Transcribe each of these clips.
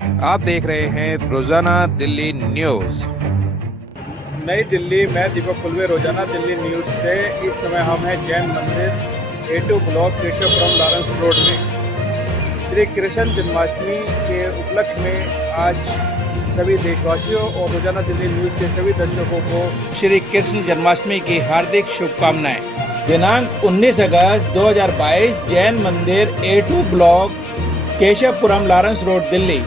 आप देख रहे हैं रोजाना दिल्ली न्यूज। नई दिल्ली, मैं दीपक खुलवे, रोजाना दिल्ली न्यूज से। इस समय हम हैं जैन मंदिर A2 block Keshavpuram Lawrence road में। श्री कृष्ण जन्माष्टमी के उपलक्ष्य में आज सभी देशवासियों और रोजाना दिल्ली न्यूज के सभी दर्शकों को श्री कृष्ण जन्माष्टमी की हार्दिक शुभकामनाएं। दिनांक 19 अगस्त 2022 जैन मंदिर A2 block Keshavpuram Lawrence road Delhi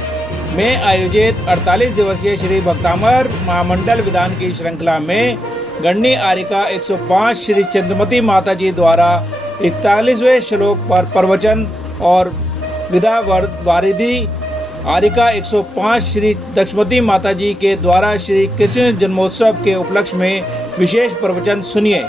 में आयोजित 48 दिवसीय श्री भक्तामर महामंडल विधान की श्रृंखला में गणनी आरिका 105 श्री चंद्रमती माता जी द्वारा 41वें श्लोक पर प्रवचन और विधा वारिधि आरिका 105 श्री दक्षमती माता जी के द्वारा श्री कृष्ण जन्मोत्सव के उपलक्ष्य में विशेष प्रवचन सुनिए।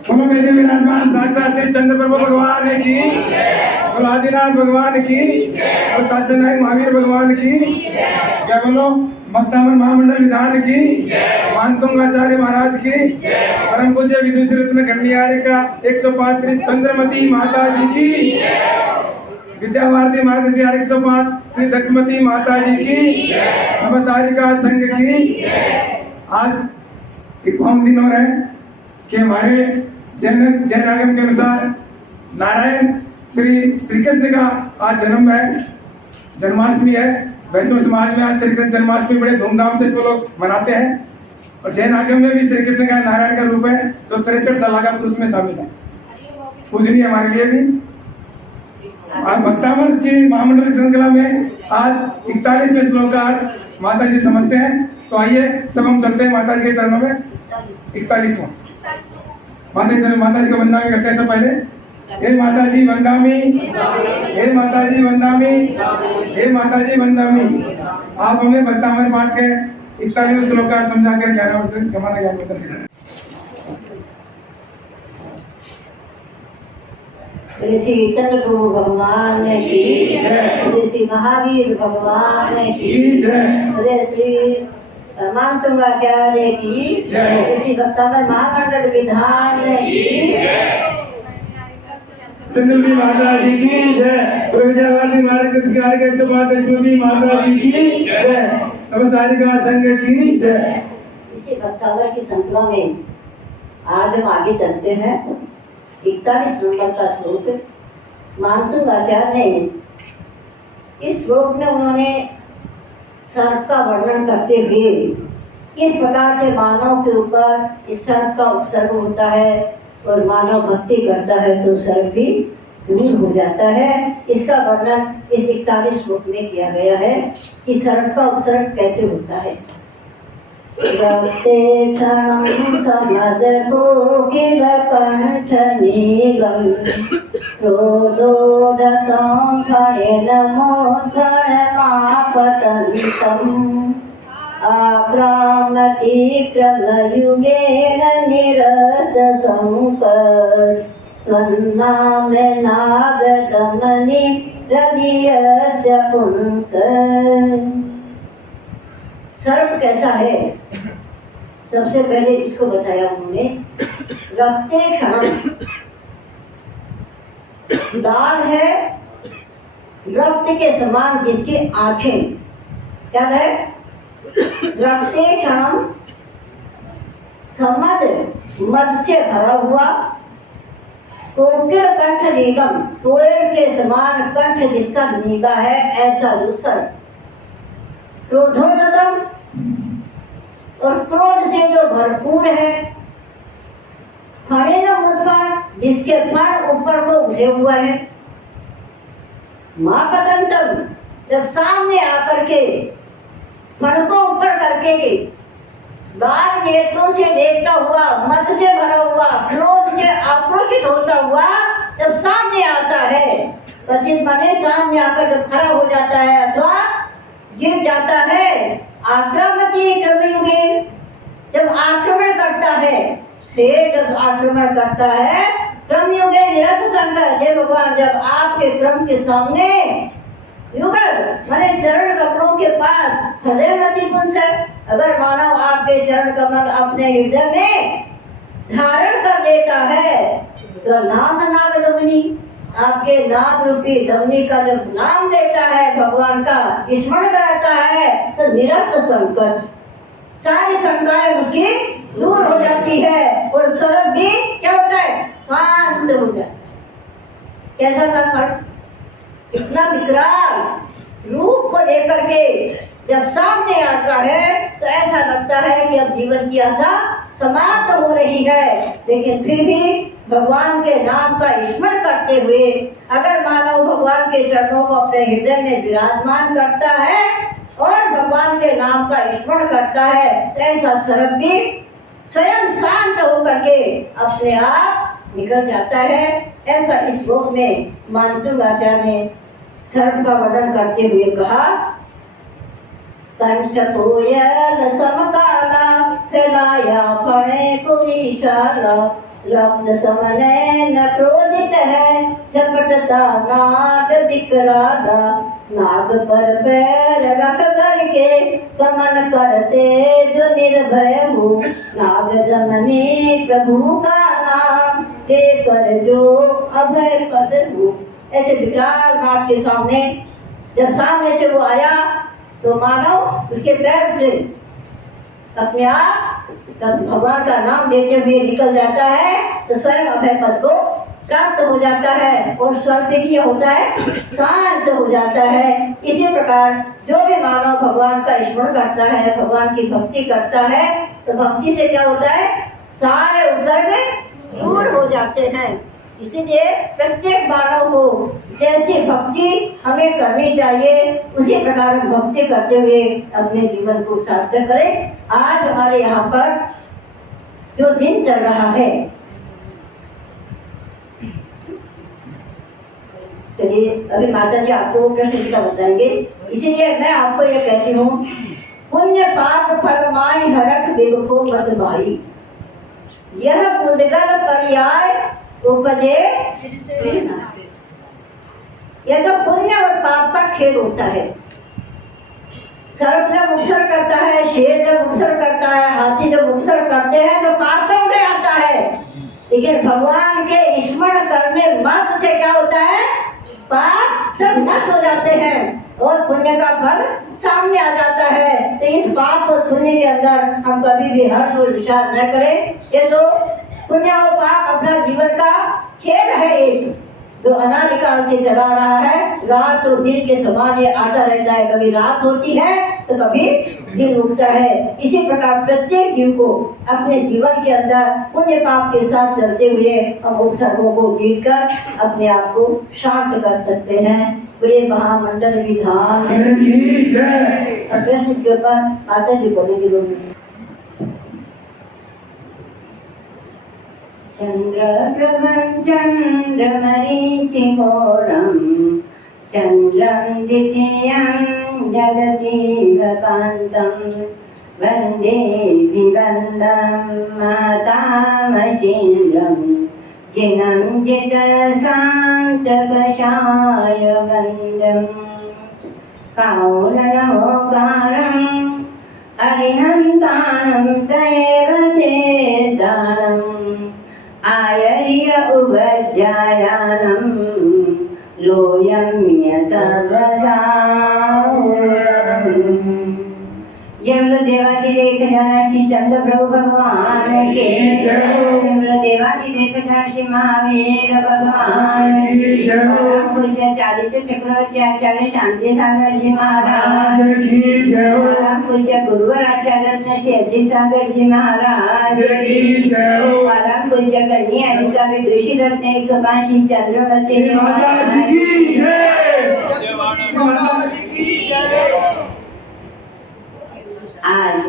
बोलो मेरे विराजमान साक्षात श्री चंद्र प्रभु भगवान की, बोलो आदिनाथ भगवान की, और शासनायक महावीर भगवान की जय। बोलो भक्तामर महामंडल विधान की, मानतुंगाचार्य महाराज की, परम पूज्य विदुषी रत्न गणनी आरिका 105 श्री चंद्रमती माता जी की, विद्या भारती माता जी 105 श्री दक्षमती माता जी की, समस्त आरिका संघ की। आज एक पावन दिन हो रहा है कि हमारे जैन आगम के अनुसार नारायण श्री कृष्ण का आज जन्म है, जन्माष्टमी है। वैष्णव समाज में आज श्री कृष्ण जन्माष्टमी बड़े धूमधाम से इसको लोग मनाते हैं, और जैन आगम में भी श्री कृष्ण का नारायण का रूप है जो 63 साल का पुरुष में शामिल है, पूजनीय हमारे लिए भी। आज भक्तामर जी महामंडल श्रृंखला में आज 41वें श्लोक का माता जी समझते हैं, तो आइए सब हम चलते हैं माता जी के चरणों में। 41वां माता जी का वंदनामी करते हैं सब पहले। हे माता जी वंदामी, हे माता जी वंदामी, हे माता जी वंदामी। आप हमें भक्तामर पाठ के 41वें श्लोक का समझा कर हमारा ज्ञान बदल करें। श्री चंद्र प्रभु भगवान की जय, श्री महावीर भगवान की जय, श्री मानतुंगाचार्य की जय, श्री भक्तामर महामंडल विधान की जय, चंद्रमती माता जी की जय, विद्या भारती माता दक्षमती माता जी की जय, समस्त आरिका संघ की जय। इसी भक्तामर की श्रृंखला में आज हम आगे चलते हैं। 41 नंबर का श्लोक मानतुंगाचार्य ने इस श्लोक में उन्होंने सर्प का वर्णन करते हुए किस प्रकार से मानव के ऊपर इस सर्प का उपसर्ग होता है और मानव भक्ति करता है तो सर्प भी दूर हो जाता है, इसका वर्णन इस 41 श्लोक में किया गया है कि सर्प का उपसर्ग कैसे होता है। रक्ते क्षणं समदकोकिल कंठ निगम क्रोधोदतं फणिनमोद्धरणमापतन्तम् आक्रामति क्रमयुगेन निरतसंकर्षन्नामनागतमनि हृदयस्य पुंस। सर्प कैसा है, सबसे पहले इसको बताया उन्होंने। रक्ते क्षणम, दाग है रक्त के समान जिसकी आंखें, क्या है रक्ते क्षणम, समद मद से भरा हुआ, कोकिल कंठ निगम, कोयल के समान कंठ जिसका नीगा है, ऐसा दूसर। क्रोधोदतम, और क्रोध से जो भरपूर है। फणे न मुद्फण, जिसके फण ऊपर को उठे हुआ है। माँ पतंतम, जब सामने आकर के फण को ऊपर करके गाढ़ नेत्रों से देखता हुआ, मद से भरा हुआ, क्रोध से आक्रोशित होता हुआ जब सामने आता है, पतित माने सामने आकर जब खड़ा हो जाता है अथवा गिर जाता है। आक्रामती क्रमयुगे, जब आक्रमण करता है, शेर जब आक्रमण करता है, क्रमयुगे निरत संकट से भगवान जब आपके क्रम के सामने युगल माने चरण कपड़ों के पास पास हृदय नसीपुंस है। अगर मानव आपके चरण कमल अपने हृदय में धारण कर लेता है तो नाम नाग डमनी, आपके नाग रूपी डमनी का जब नाम लेता है, भगवान का स्मरण करता है, तो निरस्त संकट सारी शंकाएं उसकी दूर हो जाती है और स्वरूप भी क्या होता है, शांत हो जाता है। कैसा था फर्क? इतना विकराल रूप को लेकर के जब सामने आता है तो ऐसा लगता है कि अब जीवन की आशा समाप्त हो रही है। लेकिन फिर भी भगवान के नाम का स्मरण करते हुए अगर मानव भगवान के चरणों को अपने हृदय में विराजमान करता है और भगवान के नाम का स्मरण करता है तो ऐसा सर्प भी स्वयं शांत होकर के अपने आप निकल जाता है। ऐसा इस श्लोक में मानसिंगाचार्य ने सर्प का वर्णन करते हुए कहा, कंठकोयल समकाला फैलाया फणे को विशाला, रक्त समने न क्रोधित है झपटता नाग विकराला, नाग पर पैर रख करके गमन करते जो निर्भय हो, नाग दमनी प्रभु का नाम दे कर जो अभय पद हो। ऐसे विकराल नाग के सामने जब सामने से वो आया तो मानव उसके पैर से अपने आप तब भगवान का नाम लेते हुए निकल जाता है तो स्वयं अभय पद को प्राप्त हो जाता है और स्वर्ग भी होता है, शांत हो जाता है। इसी प्रकार जो भी मानव भगवान का स्मरण करता है, भगवान की भक्ति करता है तो भक्ति से क्या होता है, सारे उत्सर्ग दूर हो जाते हैं। इसीलिए प्रत्येक मानव को जैसी भक्ति हमें करनी चाहिए उसी प्रकार हम भक्ति करते हुए अपने जीवन को सार्थक करें। आज हमारे यहाँ पर जो दिन चल रहा है, चलिए अभी माता जी आपको कृष्ण का बताएंगे, इसीलिए मैं आपको ये कहती हूँ, पुण्य पाप फल माई हरक बिगफो मत भाई, यह पुण्यगल पर्याय उपजे। यह तो पुण्य और पाप का खेल होता है। सर्प जब उपसर करता है, शेर जब उपसर करता है, हाथी जब उपसर करते हैं तो पाप तो उड़े आता है, लेकिन भगवान के स्मरण करने मात्र से क्या होता है, पाप सब नष्ट हो जाते हैं और पुण्य का फल सामने आ जाता है। तो इस पाप और पुण्य के अंदर हम कभी भी हर्ष और विचार न करें। ये जो पुण्य और पाप अपना जीवन का खेल है, एक जो अनादिकाल से चला रहा है, रात और दिन के समान ये आता रहता है, कभी रात होती है तो कभी दिन उगता है। इसी प्रकार प्रत्येक जीव को अपने जीवन के अंदर पुण्य पाप के साथ चलते हुए हम उपसर्गों को जीत कर अपने आप को शांत कर सकते हैं। पूरे महामंडल विधान प्रश्न के ऊपर माता जी बोलेंगे 2 मिनट। चंद्रप्रभं चंद्रमरीचिघोरं चंद्रं द्वितीयं जगदीवकान्तं वन्दे विवन्दं मातामहीन्द्रं जिनं जितशान्तकषाय वन्द्यं काउलनमोकारं अरिहन्तानं तयेव सेदानं आयर्य उभज्जायानं लोयं यशवसाहुरम्। जय बोलो देवादी देख जाना श्री चंद्र प्रभु भगवान के जय। बोलो देवादी देख जाना श्री महावीर भगवान की जय। पूज्य 40 चक्रवर्ती आचार्य शांति सागर जी महाराज की जय। पूज्य गुरुवर आचार्य रत्न श्री अजीत सागर जी महाराज की जय। परम पूज्य कन्या अनिता विदुषी रत्न 105 श्री चंद्रवती महाराज की जय। आज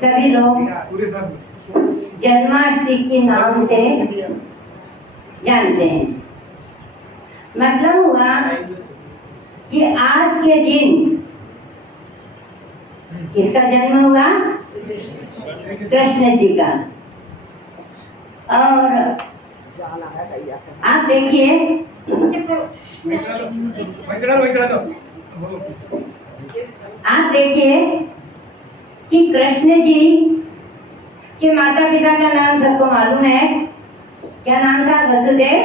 सभी लोग जन्माष्टमी के नाम से जानते हैं। मतलब हुआ कि आज के दिन किसका जन्म हुआ, कृष्ण जी का। और आप देखिए आप देखिए कि कृष्ण जी के माता पिता का नाम सबको मालूम है। क्या नाम था? वसुदेव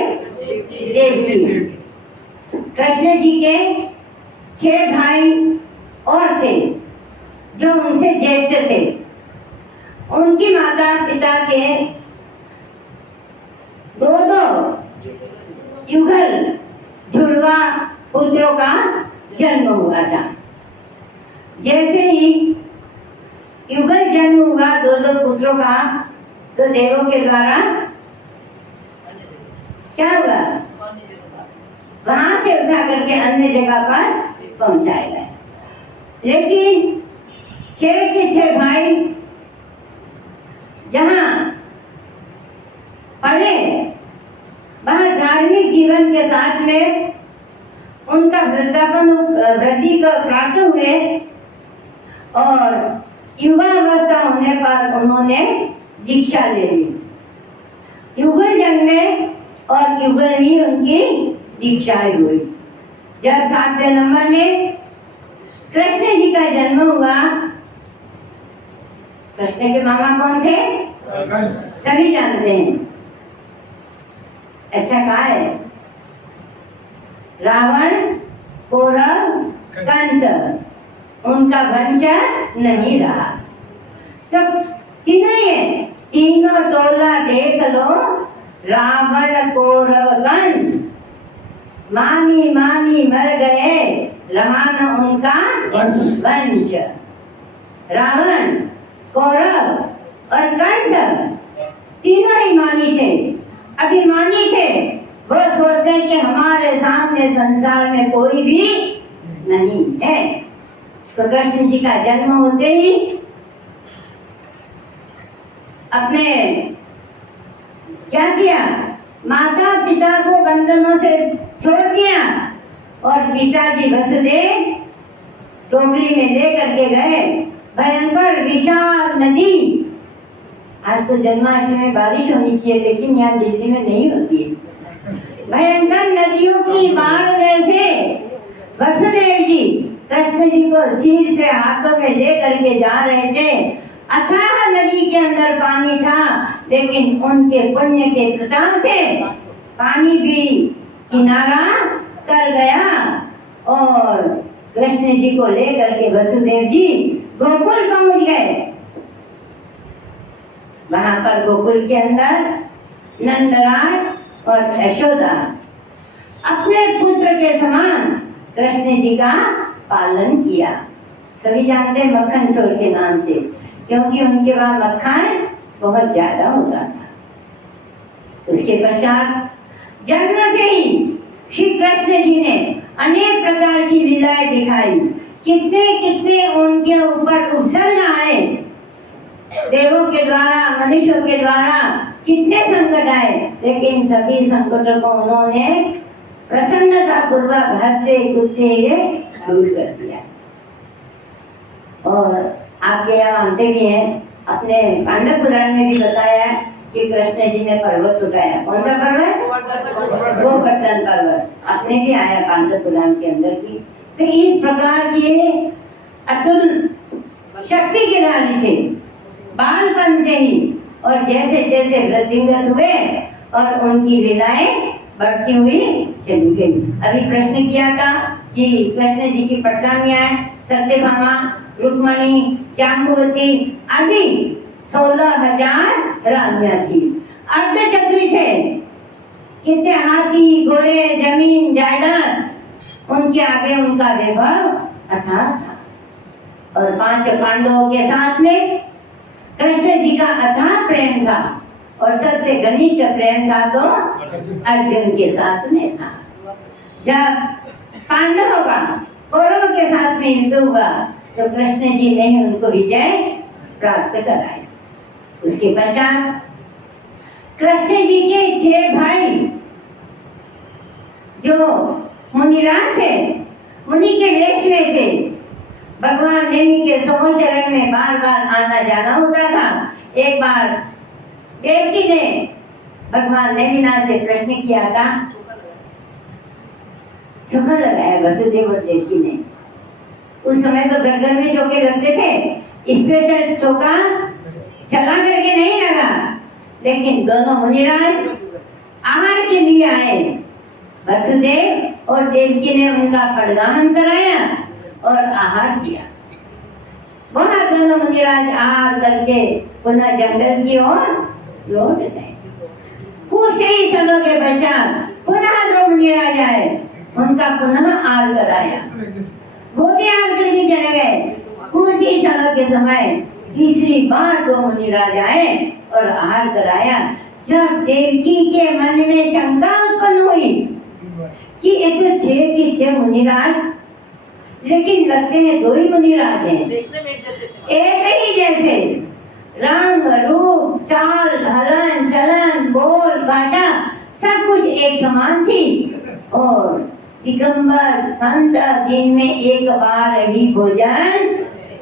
देवकी। कृष्ण जी के 6 भाई और थे जो उनसे ज्येष्ठ थे। उनकी माता पिता के दो युगल जुड़वा पुत्रों का जन्म हुआ था। जैसे ही युगल जन्म हुआ दो पुत्रों का, तो देवों के द्वारा क्या हुआ? वहां से उठा करके अन्य जगह पर पहुंचाए गए। लेकिन 6 के 6 भाई जहां पढ़े, वहां धार्मिक जीवन के साथ में उनका वृद्धि को प्राप्त हुए और युवा अवस्था होने पर उन्होंने दीक्षा ले ली। युगल जन्मे और युगल ही उनकी दीक्षाएं हुई। जब 7वें नंबर में कृष्ण जी का जन्म हुआ, कृष्ण के मामा कौन थे? सभी जानते हैं। अच्छा, कहा है? रावण, कौरव, कंस, उनका वंश नहीं रहा। तो तीनों टोला देख लो, रावण, कौरव, कंस मानी मानी मर गए, रहा न उनका वंश। रावण, कौरव और कंस तीनों ही मानी थे, अभिमानी थे। वो सोचते कि हमारे सामने संसार में कोई भी नहीं है। तो कृष्ण जी का जन्म होते ही अपने क्या किया? माता पिता को बंधनों से छोड़ दिया और पिताजी वसुदेव टोकरी में लेकर के गए भयंकर विशाल नदी। आज तो जन्माष्टमी में बारिश होनी चाहिए, लेकिन यहाँ दिल्ली में नहीं होती है। भयंकर नदियों की बाढ़ में से वसुदेव जी कृष्ण जी को सिर पे हाथों में ले करके जा रहे थे। अथाह नदी के अंदर पानी था, लेकिन उनके पुण्य के प्रताप से पानी भी किनारा कर गया और कृष्ण जी को लेकर के वसुदेव जी गोकुल पहुंच गए। वहां पर गोकुल के अंदर नंदराज और यशोदा अपने पुत्र के समान कृष्ण जी का पालन किया। सभी जानते हैं मक्खन चोर के नाम से, क्योंकि उनके वहां मक्खन बहुत ज्यादा होता था। उसके पश्चात जन्म से ही श्री कृष्ण जी ने अनेक प्रकार की लीलाएं दिखाई। कितने कितने उनके ऊपर उपसर्ग आए, देवों के द्वारा, मनुष्यों के द्वारा कितने संकट आए, लेकिन सभी संकटों को उन्होंने प्रसन्नता पूर्वक हंसते कूदते हुए दूर कर दिया। और आपके यहाँ मानते भी हैं, अपने पांडव पुराण में भी बताया है कि कृष्ण जी ने पर्वत उठाया। कौन सा पर्वत? गोवर्धन पर्वत। अपने भी आया पांडव पुराण के अंदर की। तो इस प्रकार के अतुल शक्ति के धारी थे बालपन से ही, और जैसे जैसे वृद्धिंगत हुए और उनकी लीलाएं बढ़ती हुई चली गई। अभी प्रश्न किया था कि कृष्ण जी की पटरानियां सत्यभामा, रुक्मणी, जाम्बुवती आदि 16,000 रानियां थी। अर्धचक्री थे। कितने हाथी, घोड़े, जमीन, जायदाद, उनके आगे उनका वैभव अथाह था। और 5 पांडवों के साथ में कृष्ण जी का अथाह प्रेम था, और सबसे घनिष्ठ प्रेम था तो अर्जुन के साथ में था। जब पांडवों का कौरवों के साथ में युद्ध हुआ तो कृष्ण जी ने उनको विजय प्राप्त कराई। उसके पश्चात कृष्ण जी के 6 भाई जो मुनिराज थे, मुनि के वेश में थे। भगवान नेमि के शरण में बार बार आना जाना होता था। एक बार देवकी ने भगवान नेमिनाथ से प्रश्न किया था, चुका लगाया वसुदेव और देवकी ने, उस समय तो घर में चौके लगते थे, स्पेशल चौका चला करके नहीं लगा, लेकिन दोनों मुनिराज आहार के लिए आए। वसुदेव और देवकी ने उनका पड़दान कराया और आहार दिया। वहां दोनों मुनिराज आहार करके पुनः जंगल की ओर लौट गए। कुछ ही क्षणों के पश्चात पुनः दो मुनिराज आए, उनका पुनः आहार कराया। वो भी आहार करके चले गए। कुछ ही क्षणों के समय तीसरी बार दो मुनिराज आए और आहार कराया। जब देवकी के मन में शंका उत्पन्न हुई कि ये तो 6 के 6 मुनिराज, लेकिन लगते हैं 2 ही मुनिराज हैं, देखने में एक ही जैसे रंग रूप चाल ढलन चलन बोल भाषा सब कुछ एक समान थी। और दिगंबर संत दिन में एक बार ही भोजन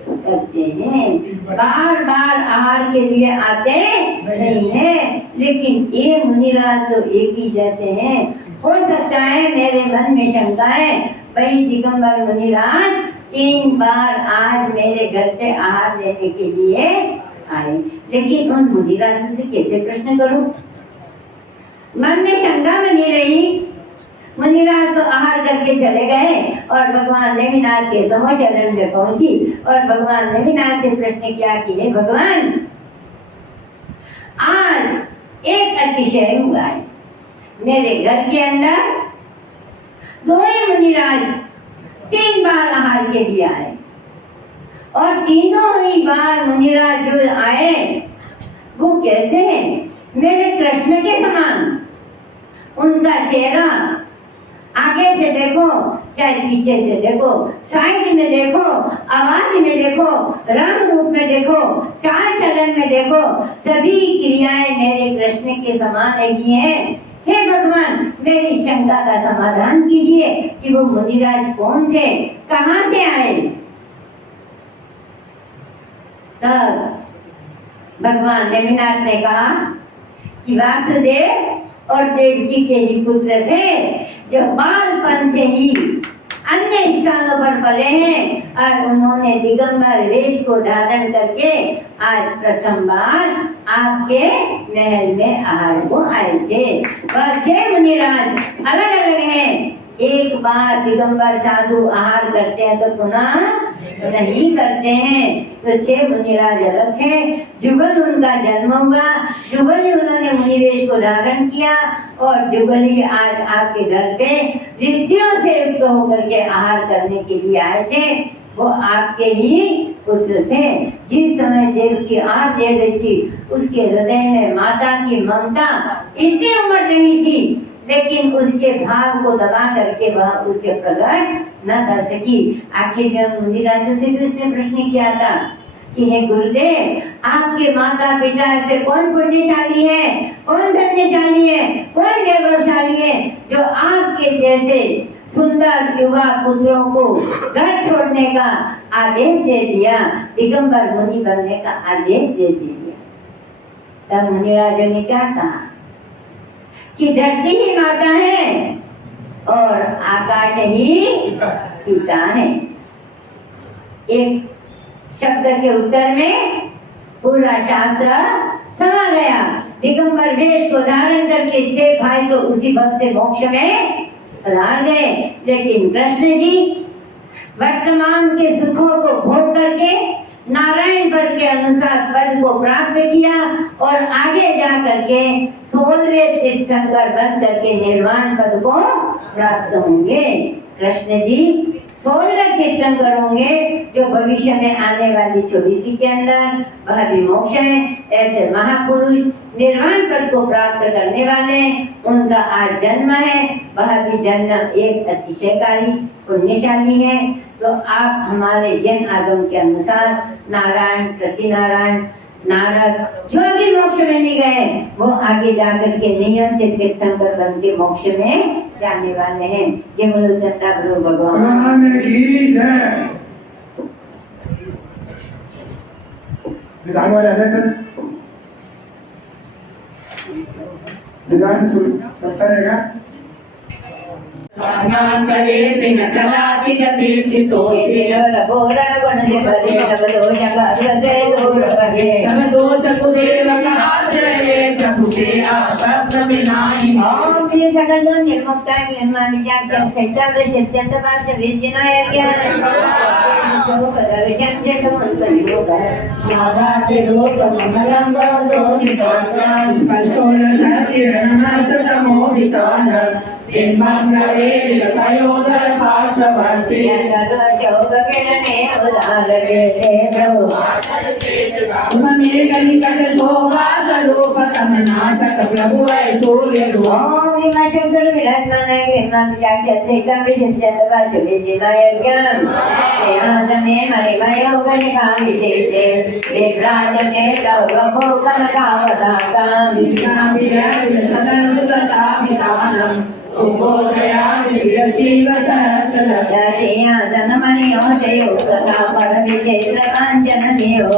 करते हैं, बार बार आहार के लिए आते नहीं है। लेकिन ये मुनिराज तो एक ही जैसे हैं। हो सकता है मेरे मन में शंका है, भाई दिगंबर मुनिराज 3 बार आज मेरे घर पे आहार लेने के लिए आए, लेकिन उन मुनिराज से कैसे प्रश्न करूं? मन में शंका बनी रही। मुनिराज तो आहार करके चले गए और भगवान नेमिनाथ के समो शरण में पहुंची और भगवान नेमिनाथ से प्रश्न किया कि हे भगवान, आज एक अतिशय हुआ है। मेरे घर के अंदर 2 ही मुनिराज 3 बार आहार के लिए आए और तीनों ही बार मुनिराज जो आए वो कैसे हैं? मेरे कृष्ण के समान। उनका चेहरा आगे से देखो चाहे पीछे से देखो, साइड में देखो, आवाज में देखो, रंग रूप में देखो, चाल चलन में देखो, सभी क्रियाएं मेरे कृष्ण के समान ही हैं। हे भगवान, मेरी शंका का समाधान कीजिए कि वो मुनिराज कौन थे, कहां से आए? तब भगवान नेमिनाथ ने कहा कि वासुदेव और देवकी के ही पुत्र थे, जो बालपन से ही अन्य स्थानों पर पले हैं और उन्होंने दिगंबर वेश को धारण करके आज प्रथम बार आपके महल में आहार को आए थे। वह 6 मुनिराज अलग अलग हैं। एक बार दिगंबर साधु आहार करते हैं तो पुनः नहीं करते हैं। तो 6 मुनिराज अलग थे। जुगल उनका जन्म हुआ, जुगल ही उन्होंने मुनिवेश को धारण किया और जुगल ही आज आपके घर पे रिद्धियों से युक्त होकर के आहार करने के लिए आए थे। वो आपके ही पुत्र थे। जिस समय देव की आहार दे रही थी, उसके हृदय में माता की ममता इतनी उमड़ रही थी, लेकिन उसके भाव को दबा करके वह उसके प्रकट न कर सकी। आखिर में मुनिराज से भी उसने प्रश्न किया था कि हे गुरुदेव, आपके माता पिता से कौन पुण्यशाली है, कौन धन्यशाली है, कौन वैभवशाली है, जो आपके जैसे सुंदर युवा पुत्रों को घर छोड़ने का आदेश दे दिया, दिगंबर मुनि बनने का आदेश दे दिया। तब मुनिराजों ने क्या कहा कि धरती ही माता है और आकाश ही पिता है। एक शब्द के उत्तर में पूरा शास्त्र समा गया। दिगंबर वेश को धारण करके 6 भाई तो उसी भव से मोक्ष में पधार गए, लेकिन कृष्ण जी वर्तमान के सुखों को भोग करके नारायण पद के अनुसार पद को प्राप्त किया और आगे जा करके 16वें तीर्थंकर बन करके निर्वाण पद को प्राप्त होंगे। कृष्ण जी 16वें तीर्थंकर होंगे, जो भविष्य में आने वाली 24 के अंदर वह भी मोक्ष है। ऐसे महापुरुष निर्वाण पद को प्राप्त करने वाले, उनका आज जन्म है। वह भी जन्म एक अतिशयकारी पुण्यशाली है। तो आप हमारे जैन आगम के अनुसार नारायण, प्रतिनारायण, नारद जो भी मोक्ष में नहीं गए, वो आगे जाकर के नियम से तीर्थंकर बन के मोक्ष में जाने वाले हैं। जय बोलो चंदा बोलो भगवान की जय। विधान वाले आ जाए सर, विधान चलता रहेगा। सामान्तरे बिन कदाचिदपीक्षितोऽसि समदोषकुदेवकाश्रये प्रभुते आशप्रविनाहि ओम प्रिय सकल निर्मुक्ता निर्मा विचार सहिता प्रत्यंत पार्श्व विजनाय ज्ञान जो कदर्शन जट मन कलियोग नाराते लोक मंगलम भवतो नितानां स्पष्टोन सतिरणमस्तमो वितान बिंबंगरे पयोदर पार्श्ववर्ती चौक किरणे उदार बेटे प्रभु मेरे कलिकट शोभा स्वरूप तमनाशक प्रभु है सूर्य रूप ओम ह्रीं शंकर विराजमान निर्मा विचार सहिता प्रत्यंत पार्श्व विजनाय ज्ञान आदने मणिमय गणिका विजेते विभ्राजते प्रभु कनकावदातां सदनुसुततामितानम् उपोदयामि शिव सहस्रदशयासनमणियो जयो तथा परविचैत्र काञ्चननियो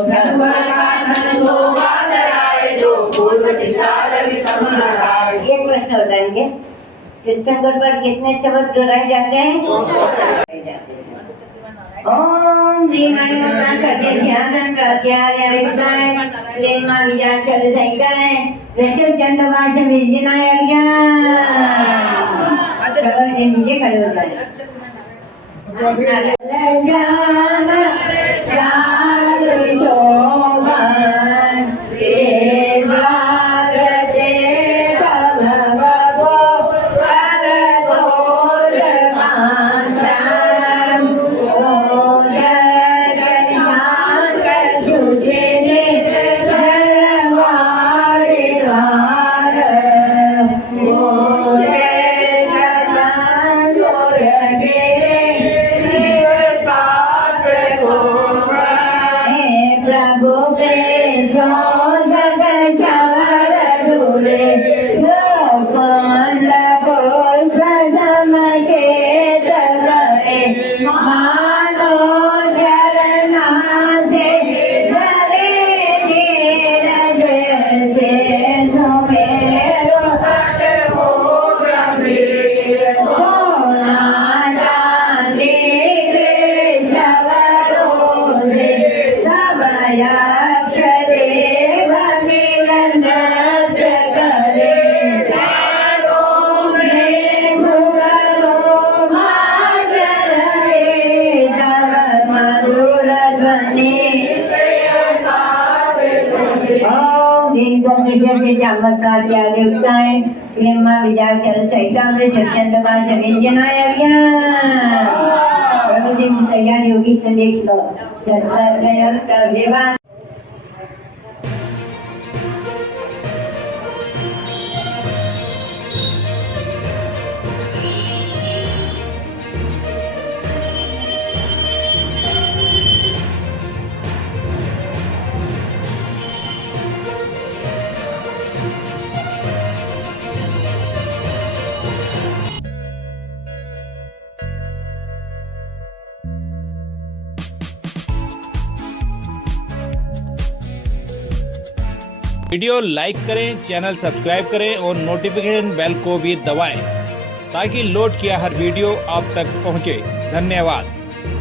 शोभाधराय जो पूर्व दिशा रवितमराय। एक प्रश्न बताएंगे, तीर्थंकर पर कितने शब्द दोहराए जाते हैं? ओम ह्रीं मणिमुक्तां करते सिंहासन प्रत्यार्य विष्णाय लेमा विचार चल सहिताय ऋषभ चंद्र पार्श्व विजनाय ज्ञान चलो नीचे खड़े हो जाए तैयारी होगी तो देख लो। वीडियो लाइक करें, चैनल सब्सक्राइब करें और नोटिफिकेशन बेल को भी दबाएं ताकि लोड किया हर वीडियो आप तक पहुंचे। धन्यवाद।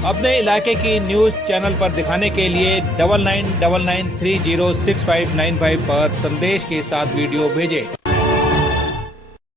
अपने इलाके की न्यूज़ चैनल पर दिखाने के लिए 9999306595 पर संदेश के साथ वीडियो भेजें।